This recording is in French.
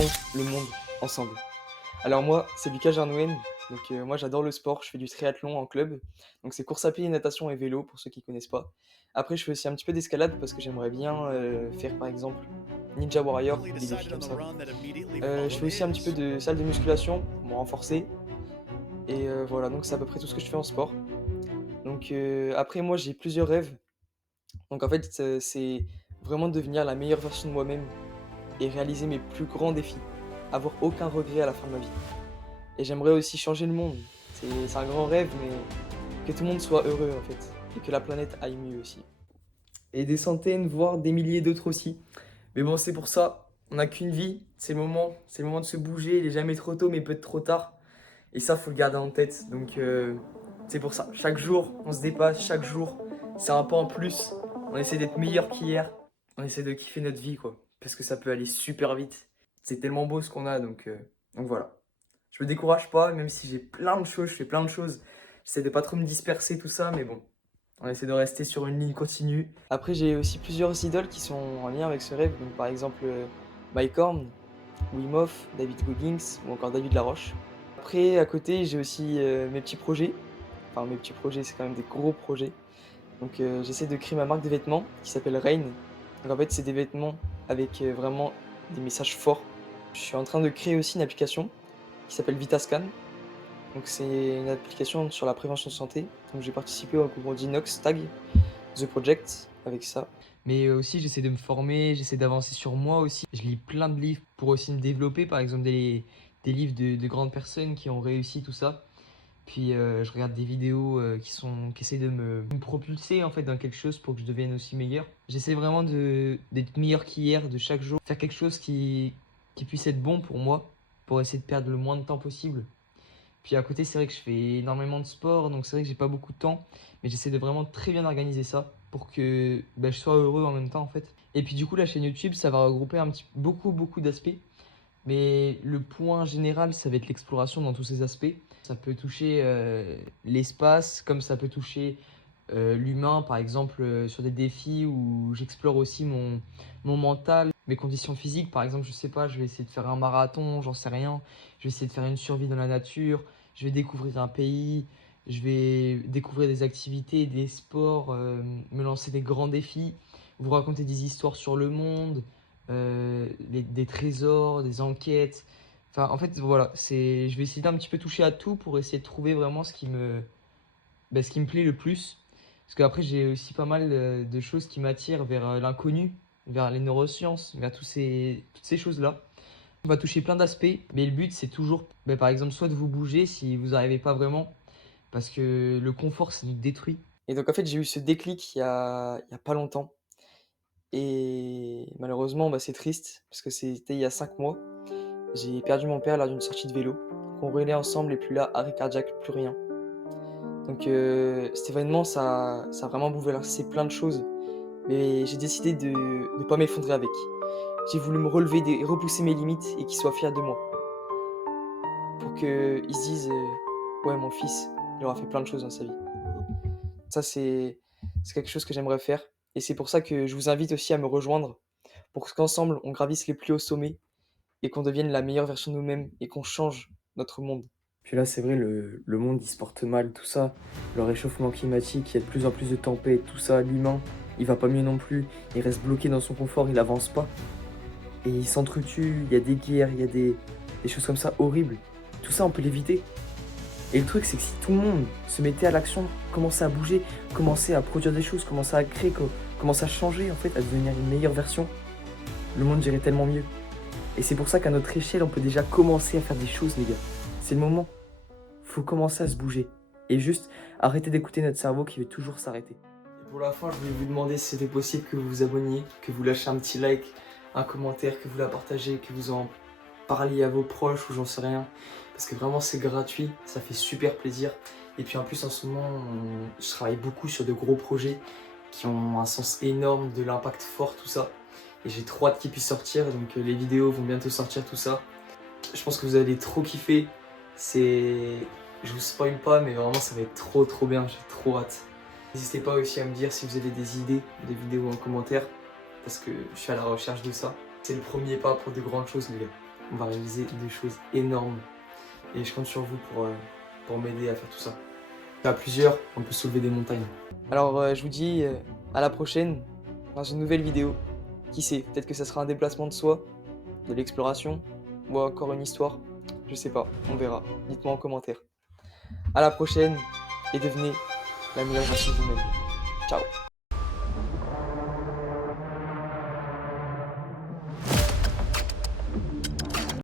changeons le monde ensemble. Alors moi, c'est Lucas Jarnouen, donc moi j'adore le sport, je fais du triathlon en club, donc c'est course à pied, natation et vélo pour ceux qui connaissent pas. Après je fais aussi un petit peu d'escalade parce que j'aimerais bien, faire par exemple Ninja Warrior ou des défis comme ça. Je fais aussi un petit peu de salle de musculation pour me renforcer et voilà, donc c'est à peu près tout ce que je fais en sport. Donc après moi j'ai plusieurs rêves, donc en fait, c'est vraiment devenir la meilleure version de moi-même et réaliser mes plus grands défis, avoir aucun regret à la fin de ma vie. Et j'aimerais aussi changer le monde. C'est un grand rêve, mais que tout le monde soit heureux en fait, et que la planète aille mieux aussi. Et des centaines, voire des milliers d'autres aussi. Mais bon, c'est pour ça, on n'a qu'une vie, c'est le moment de se bouger, il est jamais trop tôt, mais peut-être trop tard. Et ça, faut le garder en tête. Donc c'est pour ça, chaque jour, on se dépasse, chaque jour, c'est un pas en plus. On essaie d'être meilleur qu'hier, on essaie de kiffer notre vie, quoi. Parce que ça peut aller super vite. C'est tellement beau ce qu'on a, donc voilà. Je me décourage pas, même si j'ai plein de choses, je fais plein de choses. J'essaie de pas trop me disperser, tout ça, mais bon, on essaie de rester sur une ligne continue. Après, j'ai aussi plusieurs idoles qui sont en lien avec ce rêve. Donc, par exemple, Mike Horn, Wim Hof, David Goggins ou encore David Laroche. Après, à côté, j'ai aussi mes petits projets. Enfin, mes petits projets, c'est quand même des gros projets. Donc, j'essaie de créer ma marque de vêtements qui s'appelle Rain. Donc, en fait, c'est des vêtements avec vraiment des messages forts. Je suis en train de créer aussi une application qui s'appelle Vitascan. Donc c'est une application sur la prévention de santé. Donc j'ai participé au concours d'Inox Tag, The Project, avec ça. Mais aussi j'essaie de me former, j'essaie d'avancer sur moi aussi. Je lis plein de livres pour aussi me développer, par exemple des livres de grandes personnes qui ont réussi tout ça. Puis je regarde des vidéos qui essaient de me propulser en fait dans quelque chose pour que je devienne aussi meilleur. J'essaie vraiment d'être meilleur qu'hier, de chaque jour, faire quelque chose qui puisse être bon pour moi, pour essayer de perdre le moins de temps possible. Puis à côté, c'est vrai que je fais énormément de sport, donc c'est vrai que j'ai pas beaucoup de temps, mais j'essaie de vraiment très bien organiser ça pour que je sois heureux en même temps en fait. Et puis du coup, la chaîne YouTube, ça va regrouper beaucoup d'aspects, mais le point général, ça va être l'exploration dans tous ces aspects. Ça peut toucher l'espace, comme ça peut toucher l'humain, par exemple sur des défis où j'explore aussi mon mental, mes conditions physiques. Par exemple, je sais pas, je vais essayer de faire un marathon, j'en sais rien. Je vais essayer de faire une survie dans la nature. Je vais découvrir un pays. Je vais découvrir des activités, des sports, me lancer des grands défis, vous raconter des histoires sur le monde, des trésors, des enquêtes. Enfin, en fait, voilà, je vais essayer d'un petit peu toucher à tout pour essayer de trouver vraiment ce qui me plaît le plus. Parce qu'après, j'ai aussi pas mal de choses qui m'attirent vers l'inconnu, vers les neurosciences, vers toutes ces choses-là. On va toucher plein d'aspects, mais le but, c'est toujours, par exemple, soit de vous bouger si vous n'arrivez pas vraiment, parce que le confort, ça nous détruit. Et donc, en fait, j'ai eu ce déclic il y a pas longtemps. Et malheureusement, c'est triste, parce que c'était il y a 5 mois. J'ai perdu mon père lors d'une sortie de vélo. On roulait ensemble et plus là, arrêt cardiaque, plus rien. Donc cet événement, ça a vraiment bouleversé plein de choses. Mais j'ai décidé de ne pas m'effondrer avec. J'ai voulu me relever et repousser mes limites et qu'il soit fier de moi. Pour qu'ils se disent ouais, mon fils, il aura fait plein de choses dans sa vie. Ça, c'est quelque chose que j'aimerais faire. Et c'est pour ça que je vous invite aussi à me rejoindre pour qu'ensemble, on gravisse les plus hauts sommets et qu'on devienne la meilleure version de nous-mêmes et qu'on change notre monde. Puis là, c'est vrai, le monde, il se porte mal, tout ça. Le réchauffement climatique, il y a de plus en plus de tempêtes, tout ça. L'humain, il va pas mieux non plus. Il reste bloqué dans son confort, il avance pas. Et il s'entretue, il y a des guerres, il y a des choses comme ça horribles. Tout ça, on peut l'éviter. Et le truc, c'est que si tout le monde se mettait à l'action, commençait à bouger, commençait à produire des choses, commençait à créer, commençait à changer, en fait, à devenir une meilleure version, le monde irait tellement mieux. Et c'est pour ça qu'à notre échelle, on peut déjà commencer à faire des choses, les gars. C'est le moment. Faut commencer à se bouger. Et juste arrêter d'écouter notre cerveau qui veut toujours s'arrêter. Et pour la fin, je voulais vous demander si c'était possible que vous vous abonniez, que vous lâchiez un petit like, un commentaire, que vous la partagez, que vous en parliez à vos proches ou j'en sais rien. Parce que vraiment, c'est gratuit, ça fait super plaisir. Et puis en plus, en ce moment, je travaille beaucoup sur de gros projets qui ont un sens énorme, de l'impact fort, tout ça. Et j'ai trop hâte qu'ils puissent sortir, donc les vidéos vont bientôt sortir, tout ça. Je pense que vous allez trop kiffer. Je vous spoil pas, mais vraiment ça va être trop bien, j'ai trop hâte. N'hésitez pas aussi à me dire si vous avez des idées, des vidéos en commentaire, parce que je suis à la recherche de ça. C'est le premier pas pour de grandes choses, les gars. On va réaliser des choses énormes. Et je compte sur vous pour m'aider à faire tout ça. À plusieurs, on peut soulever des montagnes. Alors, je vous dis à la prochaine dans une nouvelle vidéo. Qui sait, peut-être que ça sera un déplacement de soi, de l'exploration, ou encore une histoire. Je sais pas, on verra. Dites-moi en commentaire. À la prochaine et devenez la meilleure version de vous-même. Ciao.